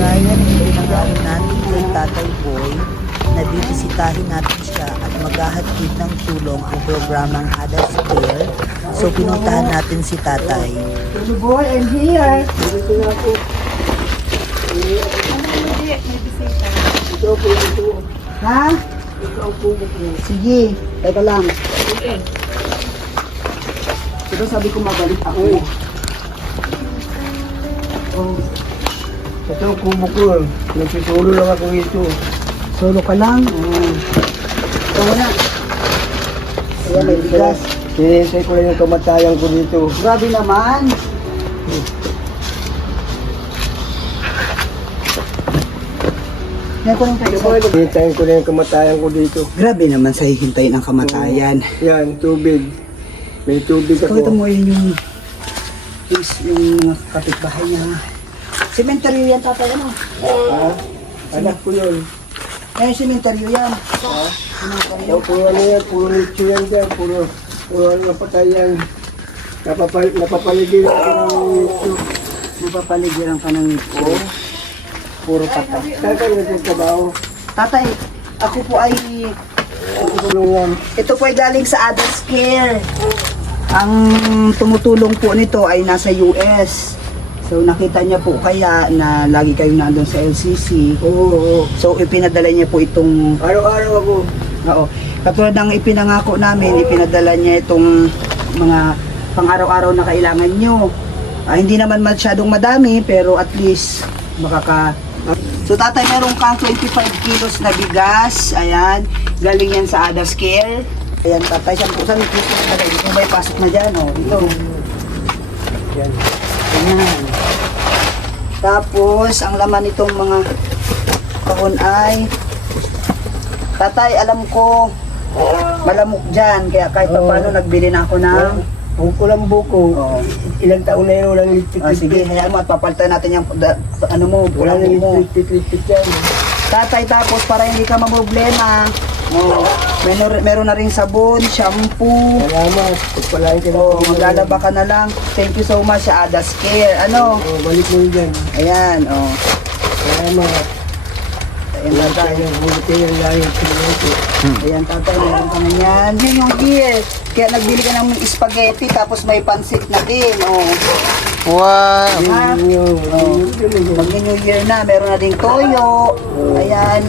Gaya ng pinangalan natin kay Tatay Boy, na bibisitahin natin siya at maghahatid ng tulong ang programang Adults Care. So pinuntahan natin si Tatay. Tatay Boy, I'm here. Ha? Sige, teka lang. Pero sabi ko mabalik ako eh. Oh. Ito ang kubo ko. Nagsisolo lang ako ito. Solo ka lang? Ito mo na. Ayan, may bigas. Sinintay ko lang yung kamatayan ko dito. Grabe naman. Yan ko lang tayo. Sinintay ko lang yung kamatayan ko dito. Grabe naman sa hihintayin ang kamatayan. Yan, tubig. May tubig Pakita ako. mo yun yung mga kapitbahay niya. Sementeryo yan, tatay, ano? Ha? Anak ko yun. Eh, sementeryo yan. O, puro ano yan, puro nicho yan dyan. Puro ano napatayan. Napapaligiran ako ng nicho. Napapaligiran ka ng ito. Puro patay. Saan ka nagtatrabaho? Tatay, ako po ay... Tulungan. Ito po ay galing sa Adults Care. Ang tumutulong po nito ay nasa US. So nakita niya po kaya na lagi kayong nandun sa LCC. Oo. So ipinadala niya po itong... Araw-araw ako. Oo. Katulad ng ipinangako namin, ipinadala niya itong mga pang-araw-araw na kailangan nyo. Hindi naman masyadong madami, pero at least makaka... So tatay, meron kang 25 kilos na bigas. Ayan. Galing yan sa Adults Care. Ayan tatay, saan kilos na dali? Ito ba pasok na dyan? Oh, ito. Yan. Ayan. Tapos, ang laman nitong mga kahon ay... Tatay, alam ko, malamok dyan. Kaya kahit pa paano, nagbili na ako ng... Ang kulang buko. Oh. Ilang taon na yun, walang lipit-lipit. Sige, hayaan mo at papalitan natin yung ano mo, Wala bulang nang mo. lipit-lipit yan. Tatay, tapos para hindi ka mamroblema, meron na rin sabon, shampoo. Salamat. Pagpalain ka na. Oh, maglalaba ka na lang. Thank you so much sa Adults Care. Ano? Oh, balik mo yun dyan. Ayan, oh. Salamat. Ayan, Wala tatay. tayong huli kayo yung layo. Ayan, tatay, meron ka na yan. Yan yung gear. Kaya nagbili ka ng spaghetti, tapos may pansit na din, oh. Wow! Ha? Mag-New Year na, meron na ding toyo. Ayan.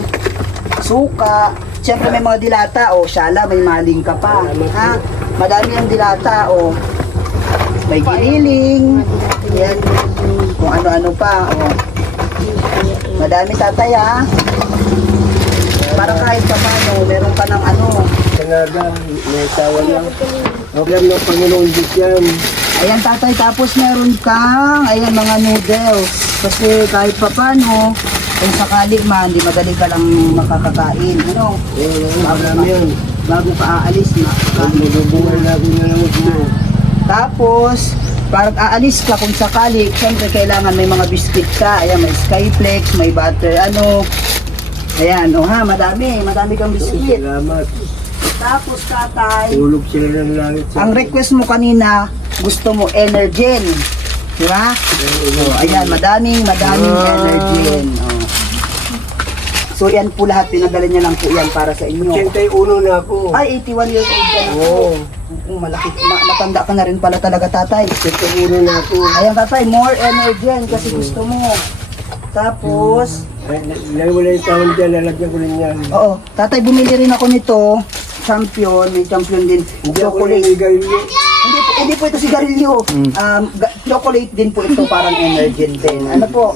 Suka. Siyempre may mga dilata, oh. Shala, may maling ka pa. Ha? Madami ang dilata, oh. May giniling. Ayan. Kung ano-ano pa, oh. Madami tatay, ha? Para kahit pa paano, meron ka ng ano. Canada, may asawa lang. Okay lang ng Panginoon Diyos yan. Ayan tatay, tapos meron kang, ayan mga noodles. Kasi kahit pa paano, kung sakali man, di madali ka lang makakakain. Ano? Marami yan. Bago ka aalis na. Magbubungan na ako na lang ito. Tapos, parang aalis ka kung sakali, siyempre kailangan may mga biscuit ka. Ayan, may Skyflex, may butter, ano. Ayan, oh ha, madami kang biscuit. Salamat. Tapos tatay, Tulog sila ng langit. ang request mo kanina, gusto mo Energen. Di ba? So, ayan, madaming Energen. Oh. So, yan po lahat, pinadala niya lang po yan para sa inyo. 81 na ako. Ay, 81 years old ka na po. Oo. Malaki, matanda ka na rin pala talaga, tatay. 81 na ako. Ayan, tatay, more Energen kasi gusto mo. Tapos, Wala yung taon dyan, lalagyan ko rin yan. oo, tatay, bumili rin ako nito. Champion, may champion din. Hindi ako Chocolate. naligaw yun. Hindi po ito sigarilyo. Chocolate din po ito, parang Energen din. Ano po?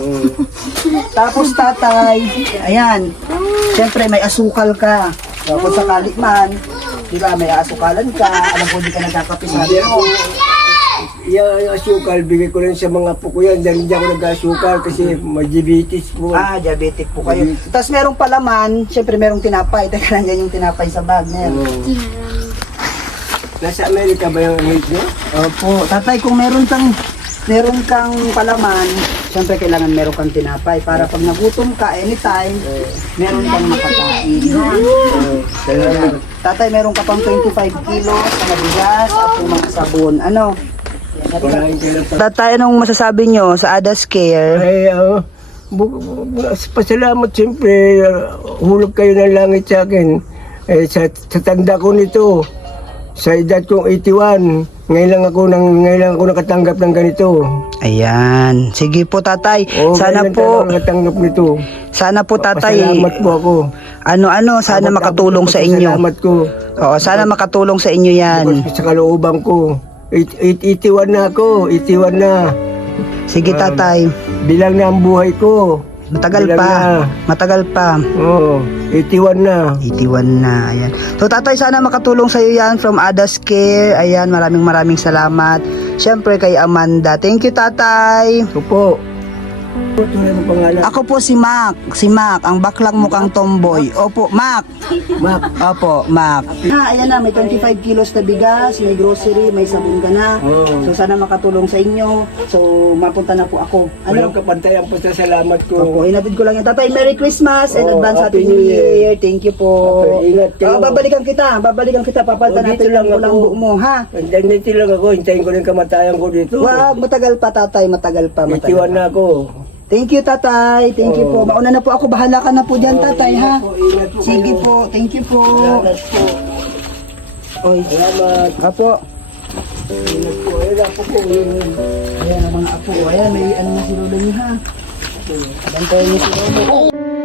Tapos tatay, ayan. Siyempre may asukal ka. Kung sakali man, di ba, may asukalan ka. Alam ko hindi ka nagkakape sa Hindi ako, mo. yung asukal, bigay ko rin sa mga puko yan. Dahil hindi ako nag-asukal kasi may diabetes po. Diabetic po kayo. Tapos merong palaman, siyempre merong tinapay. Teka lang yan yung tinapay sa bag. Meron. Nasa Amerika ba yung weight nyo? Opo. Tatay, kung meron kang palaman, siyempre kailangan meron kang tinapay para pag nagutom ka anytime, meron kang makakain. Salamat. Tatay, meron ka pang 25 kilos na bigas at mga sabon. Ano? Parahin ka na pa. Tatay, anong masasabi nyo sa Adults Care? Ay, Pasalamat siyempre, hulog kayo ng langit sa akin. Sa tanda ko nito, sa edad kong 81, ngayon lang ako nakatanggap ng ganito. Ayan. Sige po, tatay. Sana ngayon lang po, ako nakatanggap nito. sana po, tatay. Pasalamat po ako. Ano, sana makatulong sa inyo. Salamat ko. Oo, sana makatulong sa inyo yan. Sa kalooban ko. 81 na ako, 81 na. Sige, tatay. Bilang na ang buhay ko. Matagal Bilang pa. na. Matagal pa. Oo, 81 na. 81 na. Ayan. So, tatay, sana makatulong sa iyo yan from Ada's Care. Ayan, maraming salamat. Siyempre, kay Amanda. Thank you, tatay. Ito po. Ito na ang pangalan. Ako po si Mac. Si Mac, ang baklang mukhang tomboy. Opo, Mac. Mac. Opo, Mac. Ayan na, may 25 kilos na bigas, may grocery, may sabon ka na. Oo. So, sana makatulong sa inyo. So, mapunta na po ako. Walang kapantay ang pasasalamat ko. Opo, inatid ko lang yan. Tatay, Merry Christmas and Oo, advance Happy Happy New Year. Thank you po. Okay, ingat kayo. Babalikan kita. Papalitan Oh, natin dito lang lang kulang ako. buo mo, ha? Nandito lang ako, hintayin ko rin kamatayan ko dito. Wag, matagal pa, tatay. Matagal pa. 81 na ako. Thank you, tatay. Thank you po. Mauna na po ako. Bahala ka na po dyan, tatay, ha? Ingat po Sige kayo. po. Thank you po. Salamat po. Oy. Salamat. Apo. Ingat po. Ayun ako po. Ayan ang mga apo. Ayan, may ano na si Lolo niyo, ha? Bantayan niyo si Lolo.